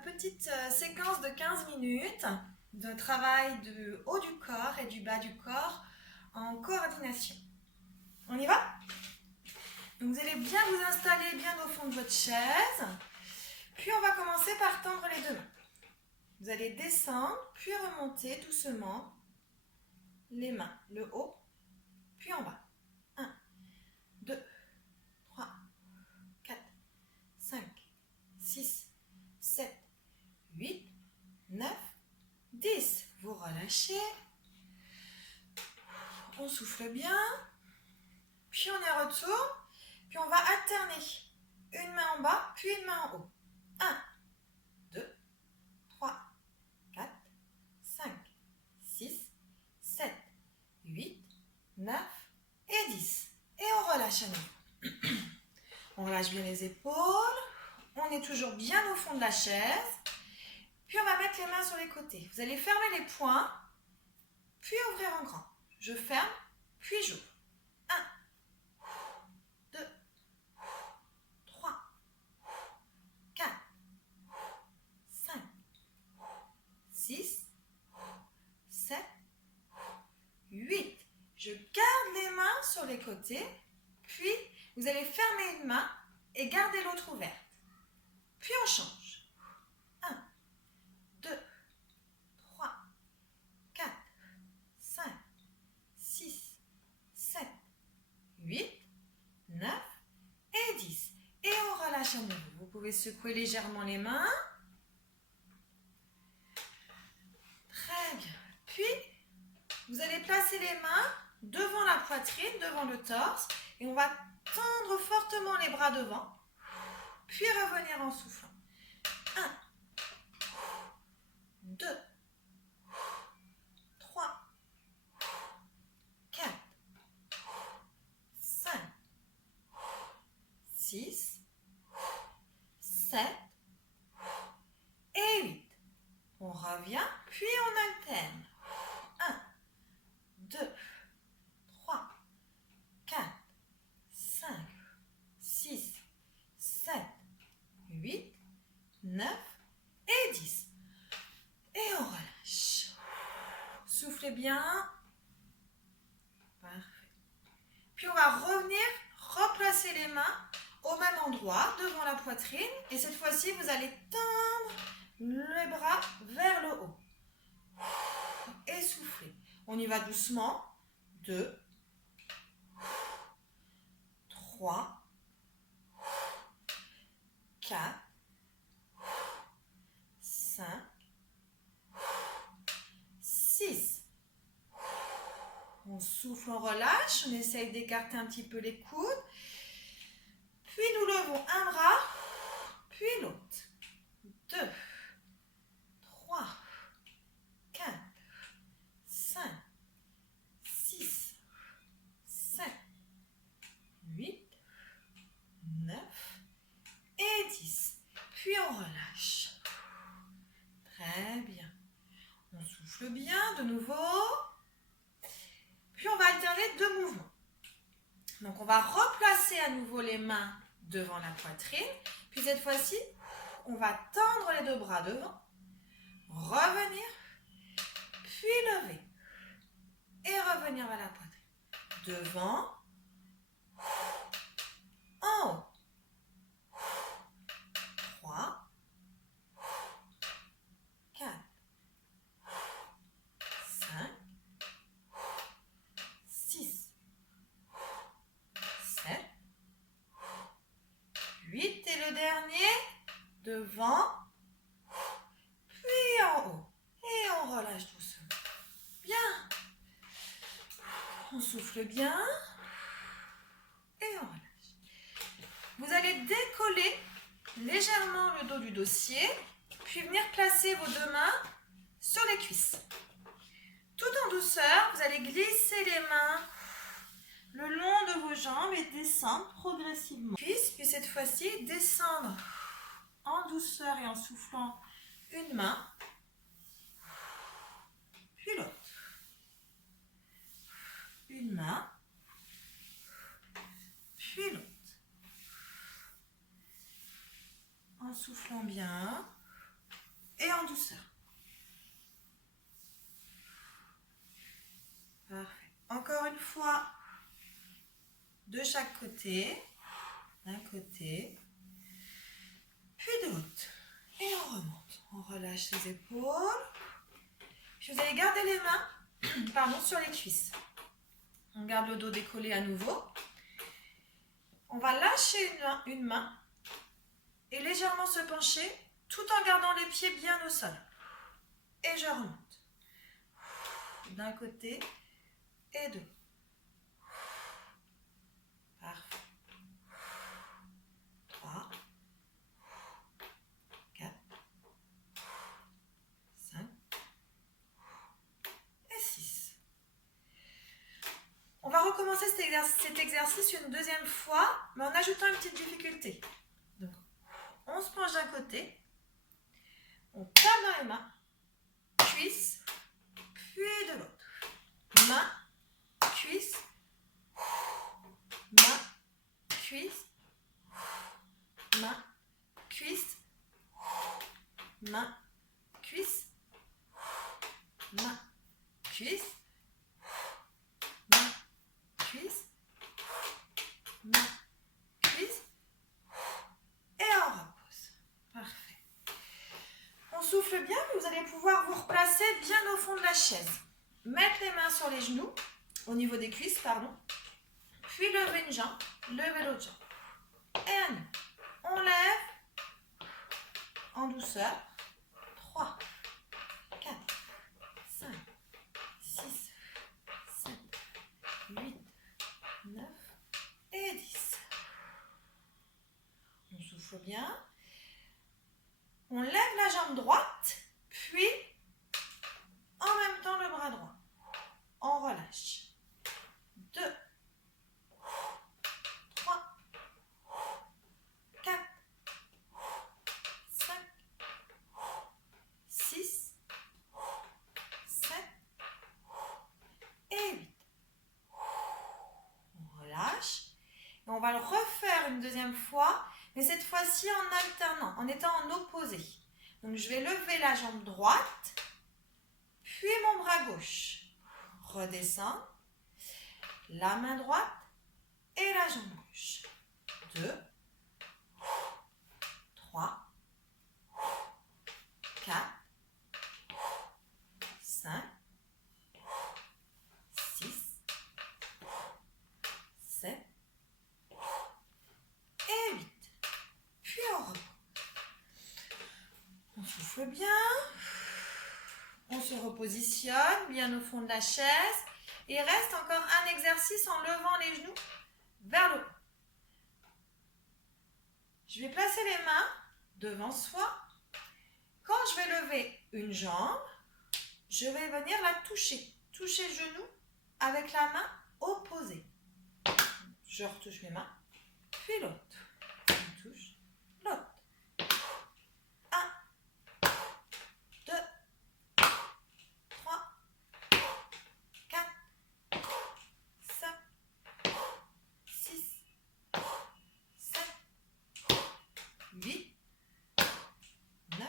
petite séquence de 15 minutes de travail du haut du corps et du bas du corps en coordination. On y va? Donc vous allez bien vous installer bien au fond de votre chaise. Puis on va commencer par tendre les deux mains. Vous allez descendre, puis remonter doucement les mains, le haut, puis en bas. 1, 2, 3, 4, 5, 6, 7, 8, 9, 10. Vous relâchez. On souffle bien. Puis on y retourne. Puis on va alterner. Une main en bas, puis une main en haut. 1, 2, 3, 4, 5, 6, 7, 8, 9 et 10. Et on relâche à nouveau. On relâche bien les épaules. On est toujours bien au fond de la chaise. Puis on va mettre les mains sur les côtés. Vous allez fermer les poings, puis ouvrir en grand. Je ferme, puis j'ouvre. 1, 2, 3, 4, 5, 6, 7, 8. Je garde les mains sur les côtés, puis vous allez fermer une main et garder l'autre ouverte. Puis on change. 1, 2, 3, 4, 5, 6, 7, 8, 9 et 10. Et on relâche à nouveau. Vous pouvez secouer légèrement les mains. Très bien. Puis, vous allez placer les mains devant la poitrine, devant le torse. Et on va tendre fortement les bras devant. Puis revenir en soufflant. 1, 2, 3, 4, 5, 6, 7 et 8. On revient, puis on alterne. 1, 2, 3, 4, 5, 6, 7, 8, 9 et 10. Et on relâche. Soufflez bien. Parfait. Puis on va revenir, replacer les mains au même endroit, devant la poitrine. Et cette fois-ci, vous allez tendre les bras vers le haut. Et soufflez. On y va doucement. 2, 3, 4, 5, 6. On souffle, on relâche. On essaye d'écarter un petit peu les coudes. Puis nous levons un bras, puis l'autre. 2, 3, 4, 5, 6, 7, 8, 9 et 10. Puis on relâche. Très bien. On souffle bien de nouveau. Puis on va alterner deux mouvements. Donc on va replacer à nouveau les mains devant la poitrine. Puis cette fois-ci, on va tendre les deux bras devant. Revenir. Puis lever. Et revenir vers la poitrine. Devant. En haut. 3, 4, 5, 6, 7, 8 et le dernier, devant, puis en haut. Et on relâche doucement. Bien. On souffle bien. Et on relâche. Vous allez décoller légèrement le dos du dossier, puis venir placer vos deux mains sur les cuisses. Tout en douceur, vous allez glisser les mains le long de vos jambes et descendre progressivement. Puis cette fois-ci, descendre en douceur et en soufflant une main, puis l'autre. Une main, puis l'autre. En soufflant bien. et en douceur. Parfait. Encore une fois, de chaque côté, d'un côté, puis de l'autre. Et on remonte. On relâche les épaules. Puis vous allez garder les mains sur les cuisses. On garde le dos décollé à nouveau. On va lâcher une main et légèrement se pencher tout en gardant les pieds bien au sol. Et je remonte. D'un côté et de l'autre. Parfait. 3, 4, 5 et 6. On va recommencer cet exercice une deuxième fois, mais en ajoutant une petite difficulté. Donc, on se penche d'un côté, on tape dans les mains, cuisse, puis de l'autre. Main, cuisse, main, cuisse, main, cuisse, main, cuisse, main, cuisse, main, cuisse, main, cuisse, et on repose. Parfait. On souffle bien, vous allez pouvoir vous replacer bien au fond de la chaise. Mettre les mains sur les genoux, au niveau des cuisses, pardon. Puis lever une jambe, lever l'autre jambe. Et à nous. On lève en douceur. 3, 4, 5, 6, 7, 8, 9 et 10. On souffle bien. On lève la jambe droite, puis en même temps le bras droit. On relâche. 2, 3, 4, 5, 6, 7 et 8. On relâche. Et on va le refaire une deuxième fois, mais cette fois-ci en alternant, en étant en opposé. Donc je vais lever la jambe droite, puis mon bras gauche. Redescendre. La main droite et la jambe gauche. 2, 3, 4, 5, 6, 7 et 8. Puis on repose. On souffle bien. On se repositionne bien au fond de la chaise. Et reste encore un exercice en levant les genoux vers le haut. Je vais placer les mains devant soi. Quand je vais lever une jambe, je vais venir la toucher. Toucher le genou avec la main opposée. Je retouche mes mains, puis l'autre. Je touche l'autre. 1, 2, 3, 4, 5, 6, 7, 8, 9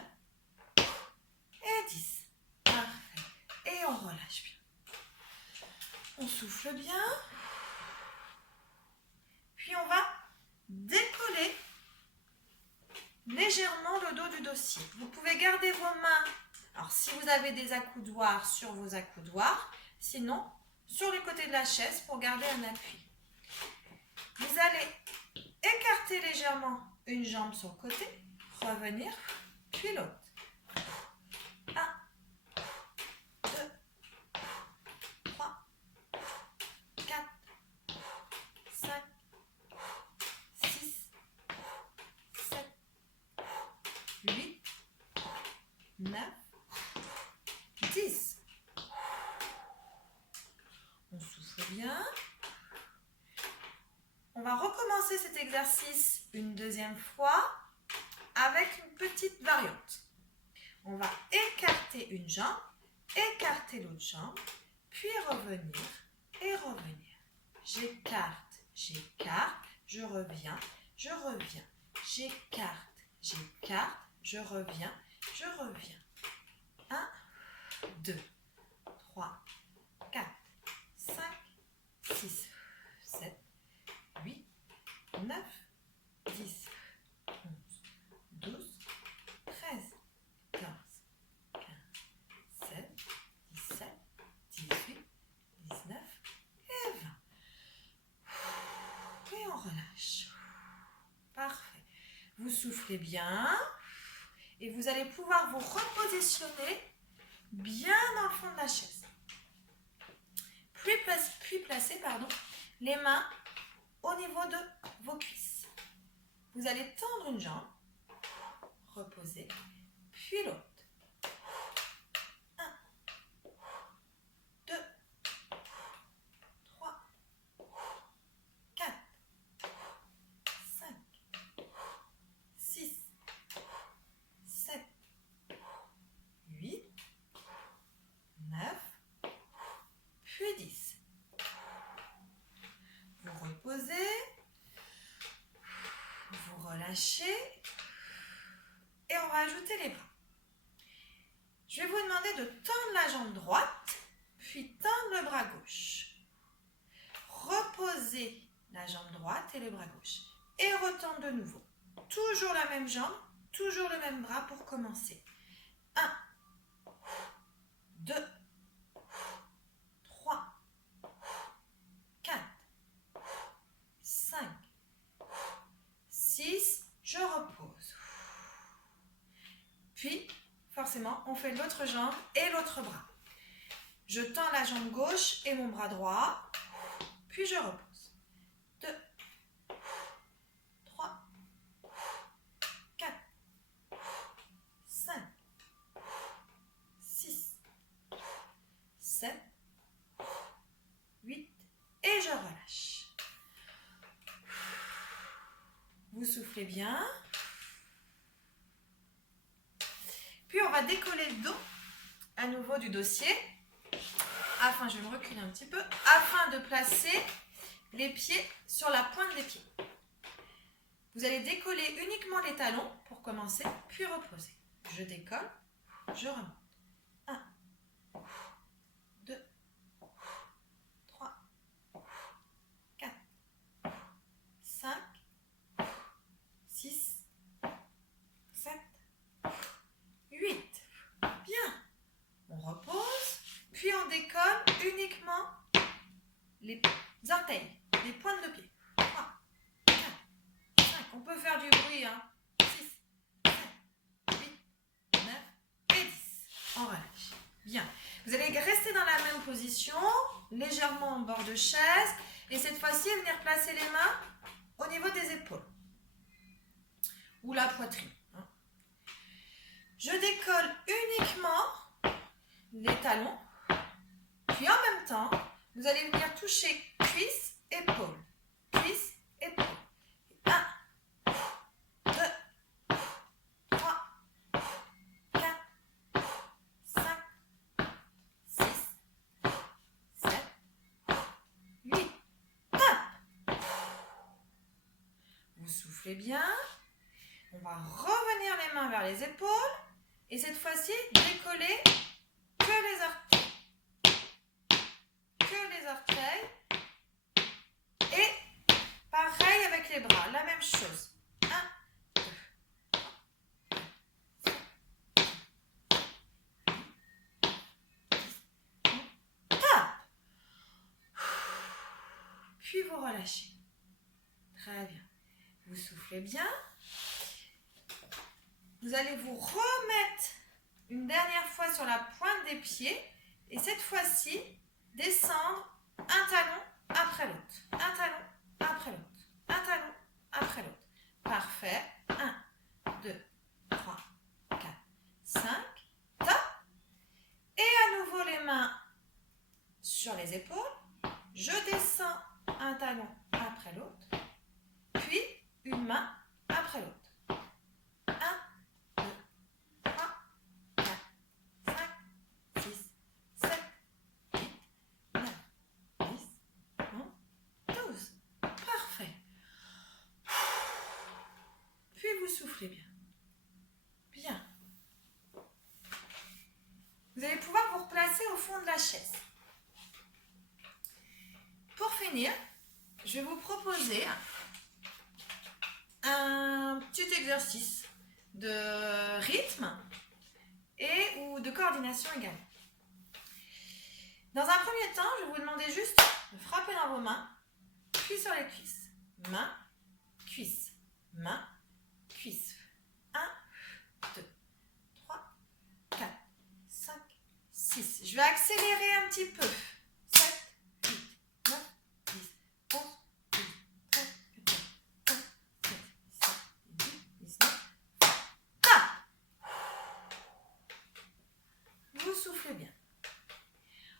et 10. Parfait. Et on relâche bien. On souffle bien. Puis on va décoller légèrement le dos du dossier. Vous pouvez garder vos mains, alors si vous avez des accoudoirs, sur vos accoudoirs, sinon sur les côtés de la chaise pour garder un appui. Vous allez écarter légèrement une jambe sur le côté, revenir, puis l'autre. 1, 2, 3, 4, 5, 6, 7, 8, 9, 10. On souffle bien. On va recommencer cet exercice une deuxième fois avec une petite variante. On va écarter une jambe, écarter l'autre jambe, puis revenir et revenir. J'écarte, j'écarte, je reviens, j'écarte, j'écarte, je reviens, je reviens. 1, 2, 3, 4, 5, 6, 7, 8, 9, 10, 11, 12, 13, 14, 15, 16, 17, 18, 19 et 20. Et on relâche. Parfait. Vous soufflez bien et vous allez pouvoir vous repositionner bien dans le fond de la chaise. Puis placez les mains au niveau de vos cuisses. Vous allez tendre une jambe, reposer, puis l'autre. 1, 2, 3, 4, 5, 6, 7, 8, 9, puis 10. Vous reposez, vous relâchez et on va ajouter les bras. Je vais vous demander de tendre la jambe droite, puis tendre le bras gauche. Reposez la jambe droite et le bras gauche et retendre de nouveau. Toujours la même jambe, toujours le même bras pour commencer. 1, 2, 3, 4, 5, 6, je repose. Puis, forcément, on fait l'autre jambe et l'autre bras. Je tends la jambe gauche et mon bras droit, puis je repose. 2, 3, 4, 5, 6, 7, 8 et je relâche. Vous soufflez bien. Puis on va décoller le dos à nouveau du dossier. Je vais me reculer un petit peu, afin de placer les pieds sur la pointe des pieds. Vous allez décoller uniquement les talons pour commencer, puis reposer. Je décolle, je remonte. 1, 2, 3, 4, 5, 6, 7, 8. Bien. On repose, puis on décolle uniquement les orteils, les pointes de pied. 3, 4, 5. On peut faire du bruit. 6, 7, 8, 9 et 10. On relâche. Bien. Vous allez rester dans la même position, légèrement en bord de chaise. Et cette fois-ci, venir placer les mains au niveau des épaules ou la poitrine. Je décolle uniquement les talons. Puis en même temps, vous allez venir toucher cuisse, épaule. Cuisse, épaule. 1, 2, 3, 4, 5, 6, 7, 8. Hop! Vous soufflez bien. On va revenir les mains vers les épaules. Et cette fois-ci, décoller que les orteils. Que les orteils. Et pareil avec les bras, la même chose. 1, 2, 3, 4. Puis vous relâchez. Très bien. Vous soufflez bien. Vous allez vous remettre une dernière fois sur la pointe des pieds et cette fois-ci, descendre un talon après l'autre. Un talon après l'autre. Un talon après l'autre. Parfait. 1, 2, 3, 4, 5. Top. Et à nouveau les mains sur les épaules. Je descends un talon après l'autre. Puis une main après l'autre. 1, 2, 3, 4, 5, 6, 7, 8, 9, 10, 11, 12. Parfait. Puis vous soufflez bien. Bien. fond de la chaise. Pour finir, je vais vous proposer un petit exercice de rythme et ou de coordination également. Dans un premier temps, je vais vous demander juste de frapper dans vos mains, puis sur les cuisses. Main, cuisse, main, cuisse. 1, 2, 3, 4, 5, 6. Je vais accélérer un petit peu. 7, 8, 9, 10, 11, 12, 13, 14, 15, 16, 17, 18, 19, 20. Vous soufflez bien.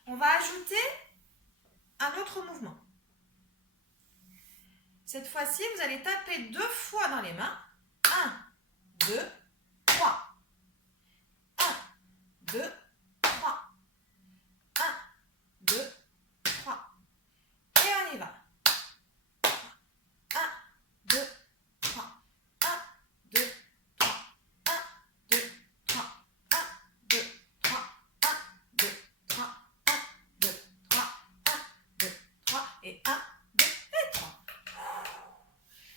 On va ajouter un autre mouvement. Cette fois-ci, vous allez taper 2 fois dans les mains. 1, 2, 3. 1, 2, 3. 1, 2, 3. Et on y va. 1, 2, 3. 1, 2, 3. 1, 2, 3. 1, 2, 3. 1, 2, 3. 1, 2, 3. 1, 2, 3. Et 1, 2 et 3.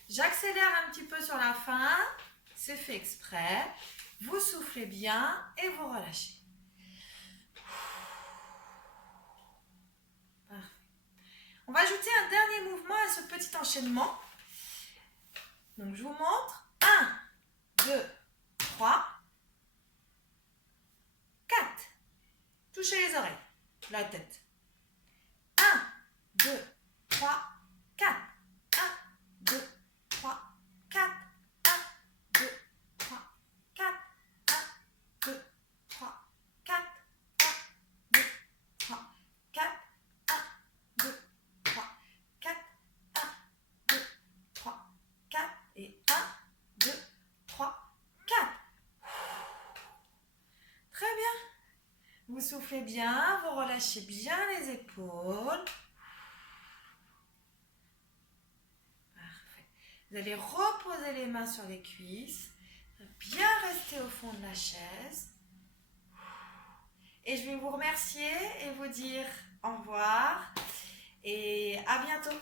J'accélère un petit peu sur la fin, c'est fait exprès. Vous soufflez bien et vous relâchez. Parfait. On va ajouter un dernier mouvement à ce petit enchaînement. Donc je vous montre. 1, 2, 3, 4. Touchez les oreilles, la tête. 1, 2, 3, 4. 1, 2, 3, 4. 1, 2, 3, 4. 1, 2, 3, 4. 1, 2, 3, 4. 1, 2, 3, 4. 1, 2, 3, 4. Et 1, 2, 3, 4. Très bien. Vous soufflez bien, vous relâchez bien les épaules. Vous allez reposer les mains sur les cuisses, bien rester au fond de la chaise. Et je vais vous remercier et vous dire au revoir et à bientôt.